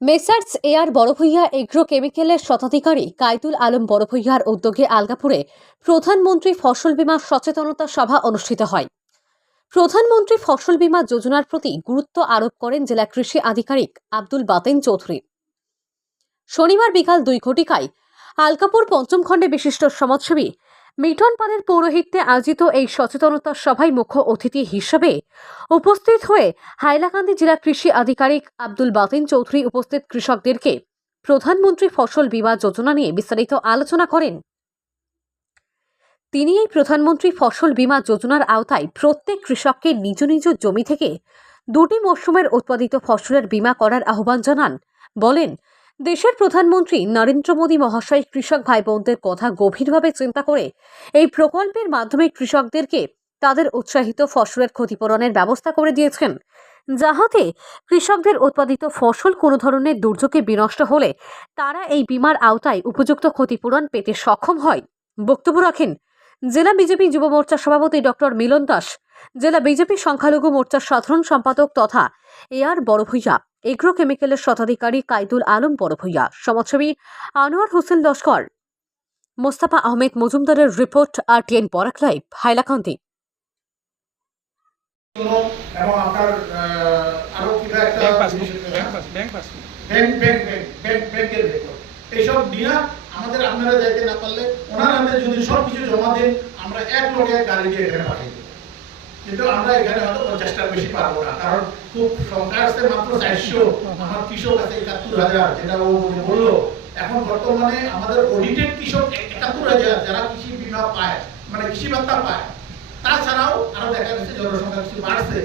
Messrs AR Barbhuiya agro কেমিক্যালের স্বত্বাধিকারী কাইতুল আলম বড়ভূইয়ার উদ্যোগে আলগাপুরে প্রধানমন্ত্রী ফসল বীমা সচেতনতা সভা অনুষ্ঠিত হয়। প্রধানমন্ত্রী ফসল বীমা যোজনার প্রতি গুরুত্ব আরোপ করেন জেলা কৃষি আধিকারিক আব্দুল বাতেন চৌধুরী। শনিবার বিকাল 2 ঘটিকায় আলকাপুর পঞ্চম খণ্ডে বিশিষ্ট সমাজসেবী মিঠন পালের পৌরোহিত্যে আয়োজিত এই সচেতনতা সভায় মুখ্য অতিথি হিসেবে উপস্থিত হয়ে হাইলাকান্দি জেলা কৃষি আধিকারিক আব্দুল বাতেন চৌধুরী উপস্থিত কৃষকদেরকে প্রধানমন্ত্রী ফসল বীমা যোজনা নিয়ে বিস্তারিত আলোচনা করেন। তিনি এই প্রধানমন্ত্রী ফসল বীমা যোজনার আওতায় প্রত্যেক কৃষককে নিজ নিজ জমি থেকে 2টি মরশুমের উৎপাদিত ফসলের বীমা করার আহ্বান জানান। বলেন, দেশের প্রধানমন্ত্রী নরেন্দ্র মোদী মহাশয় কৃষক ভাই বোনদের কথা গভীরভাবে চিন্তা করে এই প্রকল্পের মাধ্যমে কৃষকদেরকে তাদের উৎসাহিত ফসলের ক্ষতিপূরণের ব্যবস্থা করে দিয়েছেন, যাহাতে কৃষকদের উৎপাদিত ফসল কোনো ধরনের দুর্যোগে বিনষ্ট হলে তারা এই বীমার আওতায় উপযুক্ত ক্ষতিপূরণ পেতে সক্ষম হয়। বক্তব্য রাখেন জেলা বিজেপি যুব মোর্চার সভাপতি ডক্টর মিলন দাস, জেলা বিজেপি সংখ্যালঘু মোর্চার সাধারণ সম্পাদক তথা এআর বড়ভূইয়া এগ্রো কেমিক্যালের স্বত্বাধিকারী কাইতুল আলম বড়ভূইয়া, সমাজসেবী আনোয়ার হোসেন লস্কর, মোস্তাফা আহমেদ মজুমদারের report, RTN Barak live, Hailakandi. এবং আপনার আরো কিবা একটা ব্যাংকের রেকর্ড এইসব নিয়ে আমাদের আপনারা যাইতে না পারলে ওনার আমাদের যদি সব কিছু জমা দেন আমরা এক লোকে গাড়ি দিয়ে এখানে পাঠাই দেব। কিন্তু আমরা এখানে হয়তো 50টার বেশি পারবো না, কারণ খুব সংখ্যা আসছে মাত্র 400। আমার কৃষক আছে 71,000, যেটা ও বললো। এখন বর্তমানে আমাদের অডিটেড কৃষক 71,000 যারা কৃষি বীমা পায়, মানে কৃষি ভাতা পায়। তাছাড়াও আরো দেখা গেছে জনসংখ্যা কিছু বাড়ছে।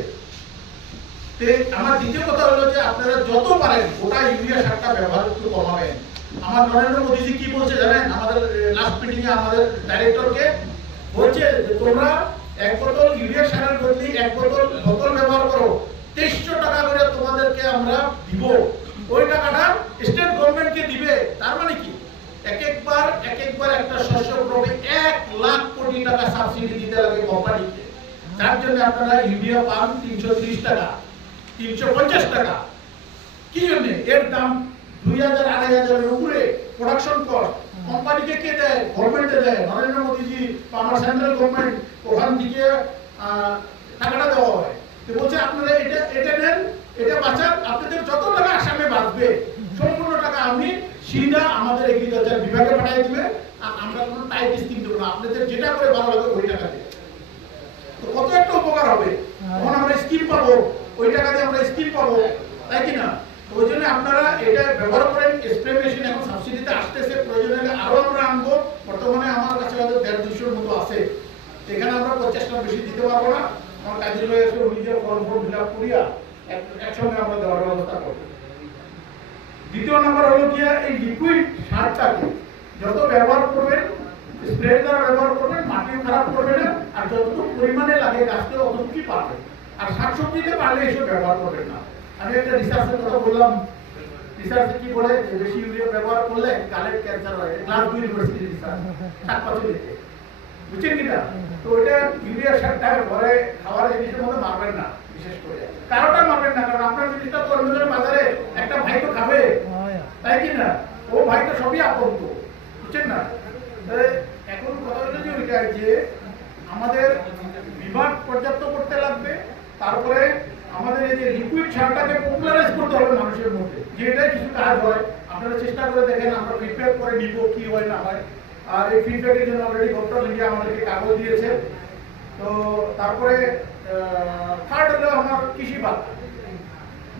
আমার দ্বিতীয় কথা হলো যে আপনারা যত পারেন ওটা ইউরিয়া সারটা ব্যবহার একটু কমাবেন। আমার নরেন্দ্র মোদীজি কি বলছে জানেন? আমাদের লাস্ট মিটিং এ আমাদের ডাইরেক্টরকে বলছে যে তোমরা 1 বোতল ইউরিয়া সারের বদলে 1 বোতল ব্যবহার করো, 2300 টাকা করে তোমাদেরকে আমরা দিব। ওই টাকাটা স্টেট গভর্নমেন্টকে দিবে। তার মানে কি এক একবার একটা শস্য প্রবে 1 লাখ কোটি টাকা সাবসিডি দিতে লাগে কোম্পানিকে। তার জন্য আপনারা ইউরিয়া পান 330 টাকা, 350 টাকা। কি জন্য? এর দাম 2000-2500 এর উপরে প্রোডাকশন কস্ট। কোম্পানিকে কে দেয়? গভর্নমেন্টে দেয়। নরেন্দ্র মোদীজি আমার সেন্ট্রাল গভর্নমেন্ট ওখান থেকে টাকাটা দেওয়া হয়। তো বলছে আপনারা এটা নেন, এটা বাঁচান, আপনাদের যত টাকা আসামে বাঁচবে সম্পূর্ণ টাকা আমি সিধা আমাদের এগ্রিকালচার বিভাগে পাঠিয়ে দিবে। আর আমরা কোনো টাইট স্কিম দেবো না, আপনাদের যেটা করে ভালো লাগে ওই টাকা দেবে। তো কত একটা উপকার হবে। তখন আমরা স্কিম পাবো, ওই টাকা দিয়ে আমরা স্কিম পাবো, তাই কি না? ওই জন্য আপনারা এটা ব্যবহার করেন। স্প্রে মেশিন এখন সাবসিডিতে আসতেছে, প্রয়োজন হলে আরো আমরা আনবো। বর্তমানে আমার কাছে হয়তো 150-200 মতো আছে। এখানে আমরা 50টার বেশি দিতে পারবো না। আমার কাজের হয়ে এসে নিজের ফর্ম ফিল আপ করিয়া একসঙ্গে আমরা দেওয়ার ব্যবস্থা করবো। দ্বিতীয় নম্বর হলো গিয়ে এই লিকুইড সারটাকে যত ব্যবহার করবেন, স্প্রে দ্বারা ব্যবহার করবেন, মাটিও খারাপ করবে না, আর যতটুকু পরিমাণে লাগে গাছকে অতটুকুই পারবেন। আর শাকসবজিতে পারলে এসব ব্যবহার করবেন না। আমি একটা রিসার্চের কথা বললাম। রিসার্চে কি বলে যে বেশি ইউরিয়া ব্যবহার করলে গালের ক্যান্সার হয়। গ্লাসগো ইউনিভার্সিটি রিসার্চ, শাকপাচলিতে, বুঝছেন কিনা? তো ওইটা ইউরিয়া সারটা ঘরে খাওয়ার জিনিসের মধ্যে মারবেন না, বিশেষ করে কারোটা মারবেন না, কারণ আপনার জিনিসটা তো অন্যজনের বাজারে একটা ভাই তো খাবে, তাই কি না? ও ভাই তো সবই আপন্ত, বুঝছেন না? এখন কথা হলো যে ওইটা যে আমাদের বিভাগ পর্যাপ্ত করতে লাগবে। তারপরে আমাদের এই যে লিকুইড সারটাকে পপুলারাইজ করতে হবে মানুষের মধ্যে, যে এটাই কিছু কাজ হয়। আপনারা চেষ্টা করে দেখেন, আমরা ফিডব্যাক করে নিব কি হয় না হয়। আর এই ফিডব্যাকের জন্য অলরেডি ডক্টর ইন্ডিয়া আমাদেরকে কাগজ দিয়েছে। তো তারপরে থার্ড হলো আমার কৃষি ভাতা।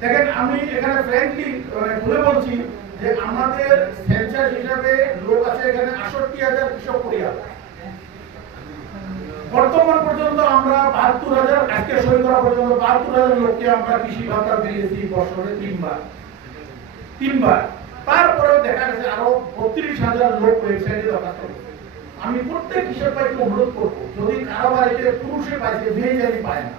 দেখেন, আমি এখানে ফ্র্যাঙ্কলি বলে বলছি যে আমাদের সেন্সাস হিসাবে লোক আছে এখানে 68,000 কৃষক পরিবার। বর্তমান পর্যন্ত আমরা 72,000, আজকে সই করা পর্যন্ত 72,000 লোককে আমরা কৃষি ভাতা দিয়েছি বছরে 3বার। তারপরেও দেখা গেছে আরো 32,000 লোক ওয়েবসাইটে দরখাস্ত করছে। আমি প্রত্যেক কৃষক ভাইকে অনুরোধ করবো, যদি কারো বাড়িতে পুরুষে পাইছে, মেয়ে জানি পায় না,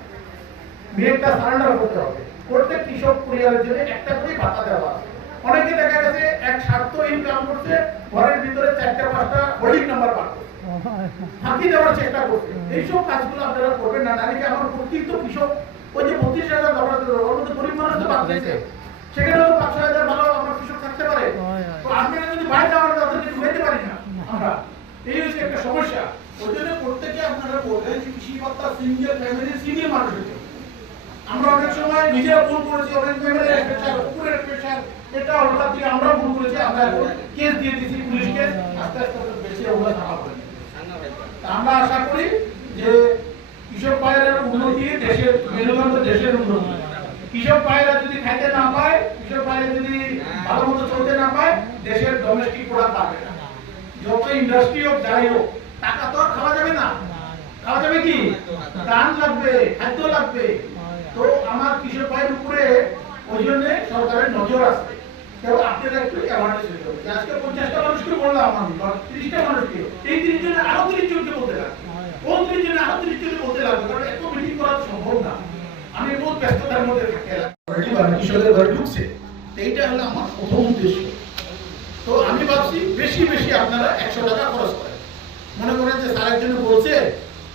মেয়েটা সারেন্ডার করতে হবে। প্রত্যেক কৃষক পরিবারের জন্য একটা করে ভাতা দেওয়া আছে। অনেকে দেখা গেছে এক স্বার্থ ইনকাম করছে, ঘরের ভিতরে 4-5টা হোল্ডিং নাম্বার পাচ্ছে, ফাঁকি দেওয়ার চেষ্টা করছে। এইসব কাজগুলো আপনারা করবেন না। নাকি আমার প্রত্যেক কৃষক ওই যে 32,000 দরখাস্ত, ওর মধ্যে গরিব মানুষ তো বাদ দিয়েছে, সেখানে 5,000 ভালো আমরা, এই হচ্ছে একটা সমস্যা। ওই জন্য প্রত্যেকে আপনারা বলবেন যে কৃষি ভাতা সিঙ্গেল ফ্যামিলি সিঙ্গেল মানুষ হতে হবে। আমরা অনেক সময় নিজেরা ভুল করেছি, অনেক ফ্যামিলির প্রেশার, উপরের প্রেশার, এটা হঠাৎ থেকে আমরা ভুল করেছি, আমরা কেস দিয়ে দিয়েছি, পুলিশ কেস, আস্তে আস্তে বেশি ওগুলো থাকা হয়। আমরা আশা করি যে কৃষক ভাইয়ের উন্নতি দেশের মেরুদণ্ড, দেশের উন্নতি। কৃষক ভাইয়েরা যদি খাইতে না পায়, কৃষক ভাইয়েরা যদি ভালো মতো চলতে না পায়, দেশের ডোমেস্টিক প্রোডাক্ট পাবে না। যত ইন্ডাস্ট্রি হোক যাই হোক, টাকা তো আর খাওয়া যাবে না। খাওয়া যাবে কি? দান লাগবে, খাদ্য লাগবে। তো আমার কৃষক ভাইয়ের উপরে ওই জন্য সরকারের নজর আছে। তো আপনারা একটু অ্যাওয়ারনেস হতে হবে। আজকে 50টা মানুষকে বললাম, আমি 30টা মানুষকে, এই 30 জনে আরো 30 জনকে বলতে লাগবে, 30 জনে আরো 30 জনকে বলতে লাগবে, কারণ এত মিটিং করা সম্ভব না। আমি বহুত ব্যস্ততার মধ্যে থাকি, কৃষকের ঘরে ঢুকছে, এইটা হলো আমার প্রথম উদ্দেশ্য। তো আমি ভাবছি বেশি বেশি আপনারা 100 টাকা খরচ করেন। মনে করেন যে স্যারের জন্য বলছে,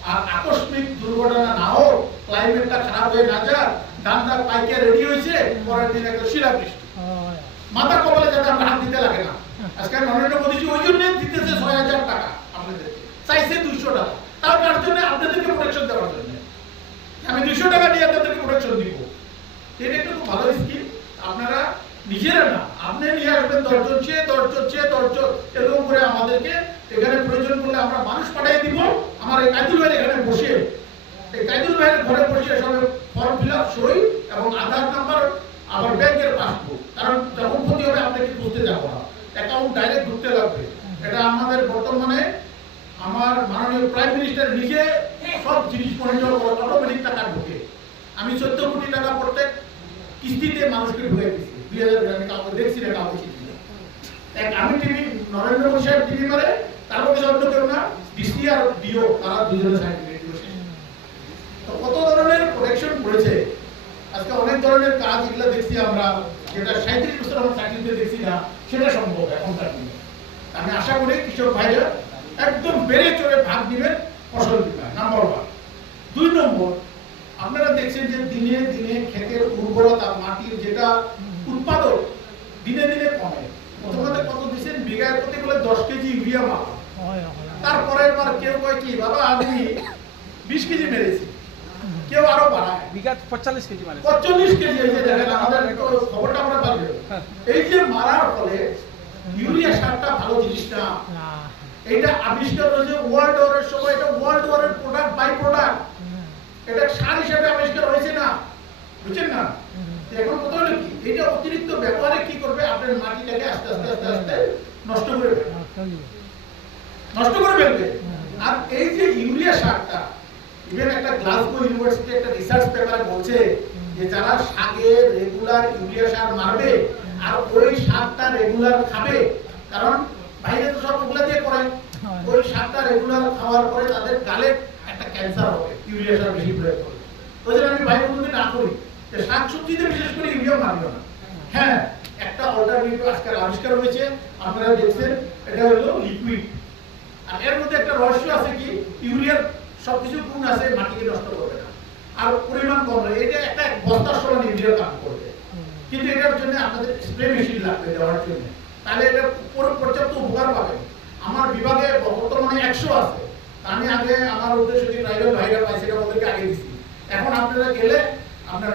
আর আকস্মিক দুর্ঘটনা না হোক, ক্লাইমেটটা খারাপ হয়ে না যাক, ধানটা পাইকে রেডি হয়েছে, পরের দিন একটা শিলাবৃষ্টি, মাথা কপালে যাতে আমরা হাত দিতে লাগে না। আজকে নরেন্দ্র মোদীজি ওই জন্য দিতেছে 6000 টাকা, আপনাদের চাইছে 200 টাকা, তাও তার জন্য আপনাদেরকে প্রোটেকশন দেওয়ার জন্য আমি 200 টাকা দিয়ে আপনাদেরকে প্রোটেকশন দিব। এটা একটা খুব ভালো স্কিম। আপনারা নিজেরা না, আপনি নিয়ে আসবেন 10 জন, সে 10 জন, সে 10 জন, এরকম করে আমাদেরকে এখানে প্রয়োজন করলে আমরা মানুষ পাঠিয়ে দিব। আমার এই কাইদুল ভাইয়ের এখানে বসে, এই কাইদুল ভাইয়ের ঘরে বসে সব ফর্ম ফিল আপ, সই এবং আধার নাম্বার, আবার ব্যাংকের পাসবুক। কারণ যখন ক্ষতি হবে আপনাকে খুঁজতে যাবো না, অ্যাকাউন্ট ডাইরেক্ট ঢুকতে লাগবে। এটা আমাদের বর্তমানে আমার মাননীয় প্রাইম মিনিস্টার নিজে সব জিনিস মনিটর করে, অটোমেটিক টাকা ঢুকে। আমি 14 কোটি টাকা প্রত্যেক কিস্তিতে মানুষকে ঢুকে দিচ্ছি। 2000 আমি কাউকে দেখছি না, কাউকে চিনি না। আমি টিভি, নরেন্দ্র মোদী সাহেব টিভি করে, তারপরে অন্য কেউ না, ডিসি আর ডিও, তারা দুজনে সার্টিফিকেট দিয়েছে। তো কত ধরনের প্রোটেকশন করেছে। আজকে অনেক ধরনের কাজ এগুলো দেখছি আমরা, যেটা 37 বছর আমরা সার্টিফিকেট দেখছি না, সেটা সম্ভব এখনকার দিনে। আমি আশা করি কৃষক ভাইরা একদম বেড়ে চড়ে ভাগ দিবেন ফসল বিমা, নাম্বার 1। 2 নম্বর, আপনারা দেখছেন যে দিনে দিনে ক্ষেতের উর্বরতা, মাটির যেটা উৎপাদন দিনে দিনে কমে। প্রথমে কত দিচ্ছেন, বিঘায় প্রতি বলে 10 কেজি ইউরিয়া মাল, তারপরের বার কেউ কয় কি, বাবা আমি 20 কেজি মেরেছি, কেউ আরো বাড়ায়, বিঘা 45 কেজি মানে 45 কেজি। এই যে দেখেন আমাদের খবরটা আমরা পাবো, এই যে মারার ফলে ইউরিয়া সারটা ভালো জিনিস না। এটা আবিষ্কার হয়েছে ওয়ার্ল্ড ওয়ারের সময়, এটা ওয়ার্ল্ড ওয়ারের প্রোডাক্ট, বাই প্রোডাক্ট, এটা সার হিসেবে আবিষ্কার হয়েছে না, বুঝছেন না? এখন কথা হলো কি, এটা অতিরিক্ত ব্যবহারে কি করবে, আপনার মাটিটাকে আস্তে আস্তে আস্তে আস্তে নষ্ট করে ফেলবে। আর এই যে ইউরিয়া সারটা, ইভেন একটা গ্লাসগো ইউনিভার্সিটি একটা রিসার্চ পেপারে বলছে যে যারা শাকে রেগুলার ইউরিয়া সার মারবে আর ওই সারটা রেগুলার খাবে, কারণ বাইরে তো সব ওগুলা দিয়ে করে, ওই সারটা রেগুলার খাওয়ার পরে তাদের গালে একটা ক্যান্সার হবে ইউরিয়া সার বেশি প্রয়োগ করে। ওই জন্য আমি ভাই বন্ধুকে না করি যে শাকসবজিতে বিশেষ করে ইউরিয়া মারবে না। হ্যাঁ, একটা অল্টারনেটিভ আজকাল আবিষ্কার হয়েছে, আপনারা দেখছেন, এটা হলো লিকুইড। আর এর মধ্যে একটা রহস্য আছে কি, ইউরিয়ার সবকিছু গুণ আছে, মাটিকে নষ্ট করবে না, আর পরিমাণ কম নয়। এটা একটা বস্তার সমান ইউরিয়া কাজ করবে, কিন্তু এটার জন্য আপনাদের স্প্রে মেশিন লাগবে দেওয়ার জন্য, তাহলে এটা পর্যাপ্ত উপকার পাবেন। আমার বিভাগে বর্তমানে 100 আছে। আমি আগে আমার উদ্দেশ্য যে ট্রাইবাল ভাইরা পাইছে, ওদেরকে আগে দিচ্ছি। এখন আপনারা গেলে আপনারা